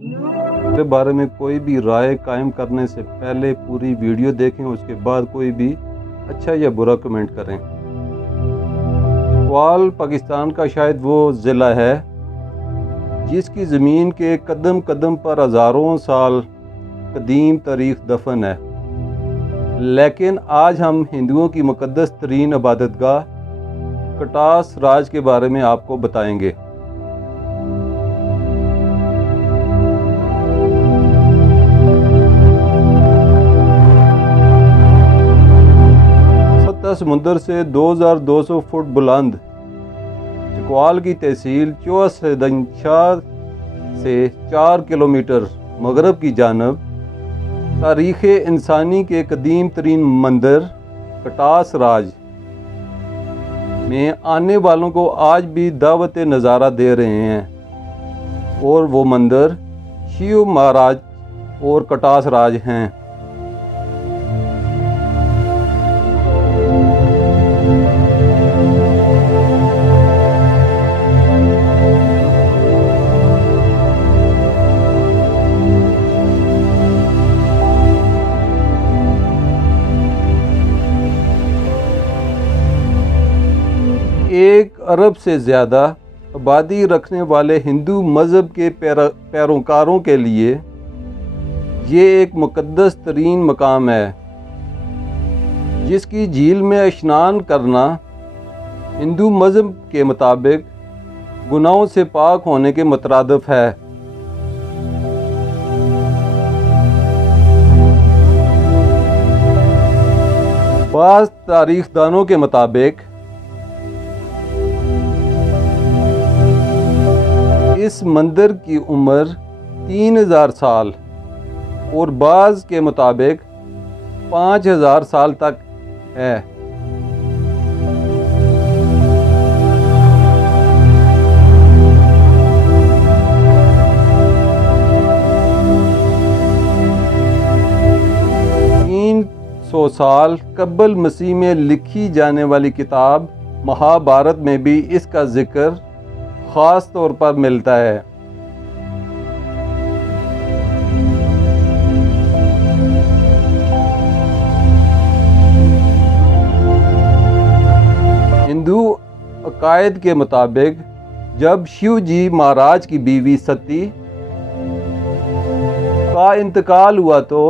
के बारे में कोई भी राय कायम करने से पहले पूरी वीडियो देखें, उसके बाद कोई भी अच्छा या बुरा कमेंट करें। चकवाल पाकिस्तान का शायद वो ज़िला है जिसकी ज़मीन के कदम कदम पर हज़ारों साल कदीम तारीख दफन है, लेकिन आज हम हिंदुओं की मुक़द्दस तरीन इबादतगाह कटास राज के बारे में आपको बताएंगे। सतह समुंदर से 2200 फुट बुलंद चकवाल की तहसील चौसदनशाह से 4 किलोमीटर मगरब की जानब तारीख़ इंसानी के कदीम तरीन मंदिर कटास राज में आने वालों को आज भी दावत नज़ारा दे रहे हैं, और वो मंदिर शिव महाराज और कटास राज हैं। एक अरब से ज़्यादा आबादी रखने वाले हिंदू मज़हब के पैरोकारों के लिए ये एक मुक़द्दस तरीन मकाम है, जिसकी झील में स्नान करना हिंदू मज़हब के मुताबिक गुनाहों से पाक होने के मुतरादिफ है। बाज़ तारीखदानों के मुताबिक इस मंदिर की उम्र 3000 साल और बाज़ के मुताबिक 5000 साल तक है। सौ साल कबल मसीह में लिखी जाने वाली किताब महाभारत में भी इसका जिक्र ख़ास तौर पर मिलता है। हिंदू अकायद के मुताबिक जब शिव जी महाराज की बीवी सती का इंतकाल हुआ तो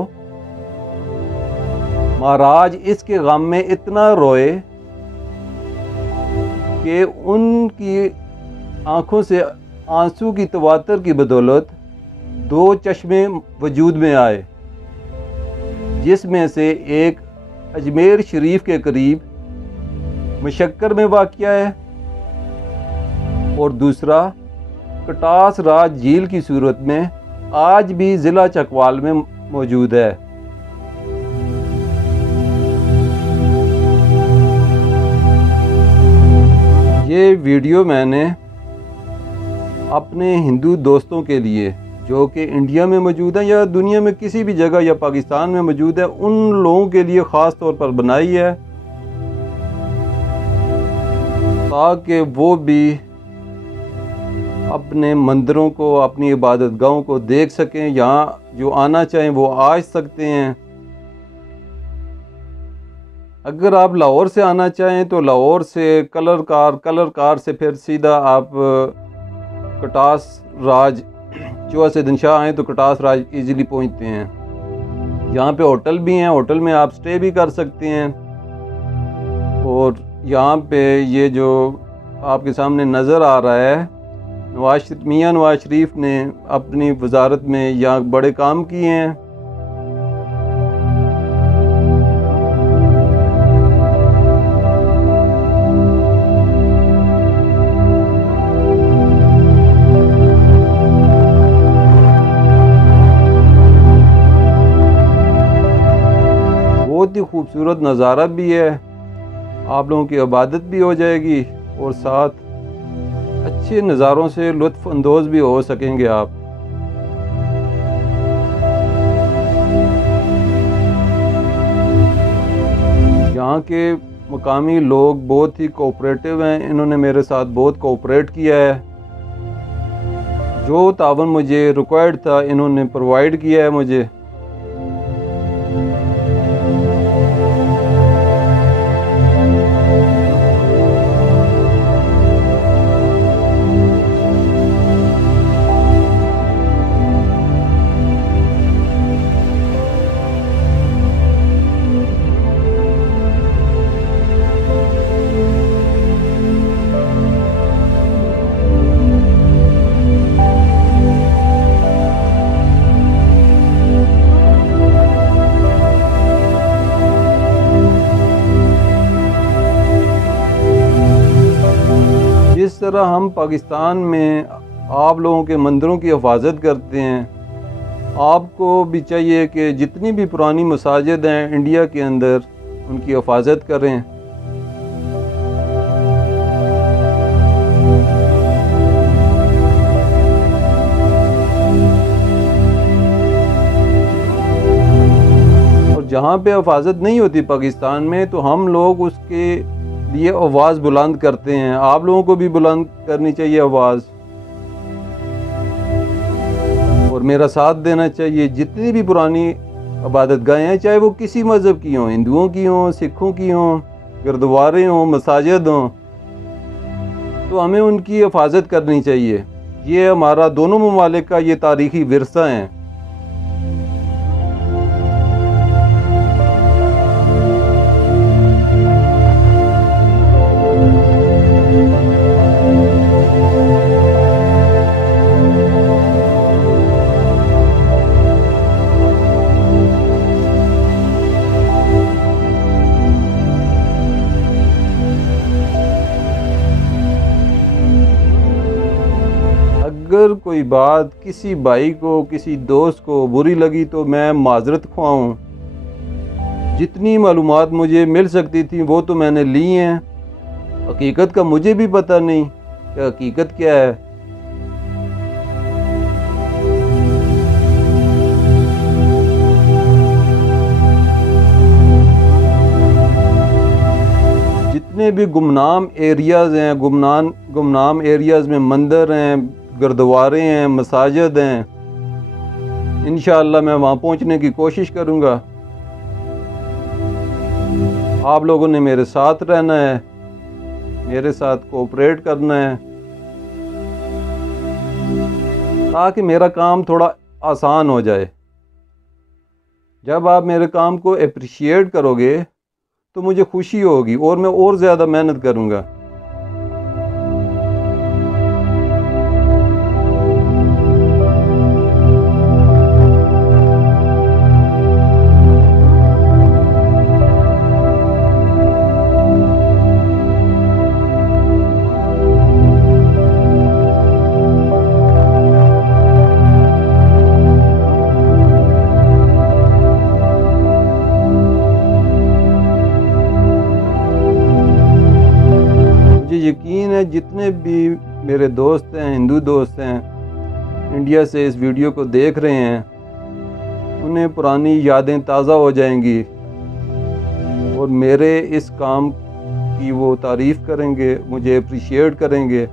महाराज इसके गम में इतना रोए कि उनकी आँखों से आंसू की तवातर की बदौलत 2 चश्मे वजूद में आए, जिसमें से एक अजमेर शरीफ के करीब मशक्कर में वाक़या है और दूसरा कटास राज झील की सूरत में आज भी ज़िला चकवाल में मौजूद है। ये वीडियो मैंने अपने हिंदू दोस्तों के लिए जो कि इंडिया में मौजूद हैं या दुनिया में किसी भी जगह या पाकिस्तान में मौजूद है, उन लोगों के लिए ख़ास तौर पर बनाई है ताकि वो भी अपने मंदिरों को, अपनी इबादतगाहों को देख सकें। यहाँ जो आना चाहें वो आ सकते हैं। अगर आप लाहौर से आना चाहें तो लाहौर से कलर कार से फिर सीधा आप कटास राज चौसदनशाह आएँ तो कटास राज इजीली पहुंचते हैं। यहाँ पे होटल भी हैं, होटल में आप स्टे भी कर सकते हैं। और यहाँ पे ये जो आपके सामने नज़र आ रहा है, मियाँ नवाज शरीफ ने अपनी वजारत में यहाँ बड़े काम किए हैं। बहुत ही खूबसूरत नज़ारा भी है, आप लोगों की इबादत भी हो जाएगी और साथ अच्छे नज़ारों से लुत्फ़ अंदोज़ भी हो सकेंगे आप। यहाँ के मकामी लोग बहुत ही कोऑपरेटिव हैं, इन्होंने मेरे साथ बहुत कोऑपरेट किया है। जो तावन मुझे रिक्वायर्ड था इन्होंने प्रोवाइड किया है मुझे। जिस तरह हम पाकिस्तान में आप लोगों के मंदिरों की हिफाजत करते हैं, आपको भी चाहिए कि जितनी भी पुरानी मसाजिद हैं इंडिया के अंदर उनकी हिफाजत करें। और जहाँ पे हिफाजत नहीं होती पाकिस्तान में तो हम लोग उसके लिए आवाज़ बुलंद करते हैं। आप लोगों को भी बुलंद करनी चाहिए आवाज़ और मेरा साथ देना चाहिए। जितनी भी पुरानी इबादत गाहें हैं, चाहे वो किसी मज़हब की हों, हिंदुओं की हों, सिखों की हों, गुरुद्वारे हों, मसाजिद हों, तो हमें उनकी हिफाजत करनी चाहिए। ये हमारा दोनों ममालिक का ये तारीख़ी विरसा है। अगर कोई बात किसी भाई को, किसी दोस्त को बुरी लगी तो मैं माजरत ख्वाह। जितनी मालूमात मुझे मिल सकती थी वो तो मैंने ली हैं। हकीकत का मुझे भी पता नहीं कि हकीकत क्या है। जितने भी गुमनाम एरियाज़ हैं, गुमनाम एरियाज़ में मंदिर हैं, गुरुद्वारे हैं, मसाजिद हैं, इंशाअल्लाह मैं वहाँ पहुँचने की कोशिश करूँगा। आप लोगों ने मेरे साथ रहना है, मेरे साथ कोऑपरेट करना है ताकि मेरा काम थोड़ा आसान हो जाए। जब आप मेरे काम को अप्रिशिएट करोगे तो मुझे खुशी होगी और मैं और ज़्यादा मेहनत करूँगा। यकीन है जितने भी मेरे दोस्त हैं, हिंदू दोस्त हैं, इंडिया से इस वीडियो को देख रहे हैं, उन्हें पुरानी यादें ताज़ा हो जाएंगी और मेरे इस काम की वो तारीफ़ करेंगे, मुझे अप्रिशिएट करेंगे।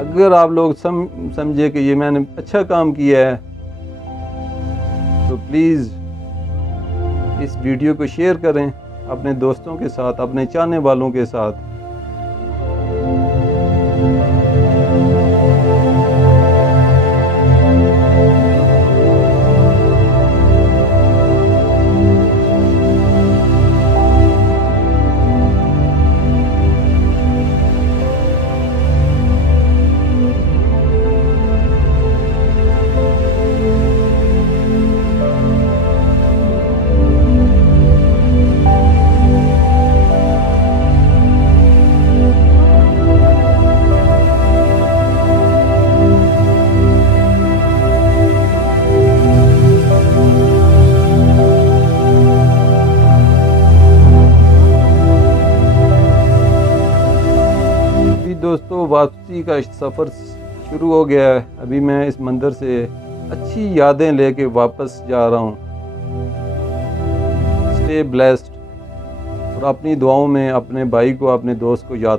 अगर आप लोग समझे कि ये मैंने अच्छा काम किया है तो प्लीज़ इस वीडियो को शेयर करें अपने दोस्तों के साथ, अपने चाहने वालों के साथ। दोस्तों वापसी का सफ़र शुरू हो गया है। अभी मैं इस मंदिर से अच्छी यादें लेके वापस जा रहा हूँ। स्टे ब्लेस्ड और अपनी दुआओं में अपने भाई को, अपने दोस्त को याद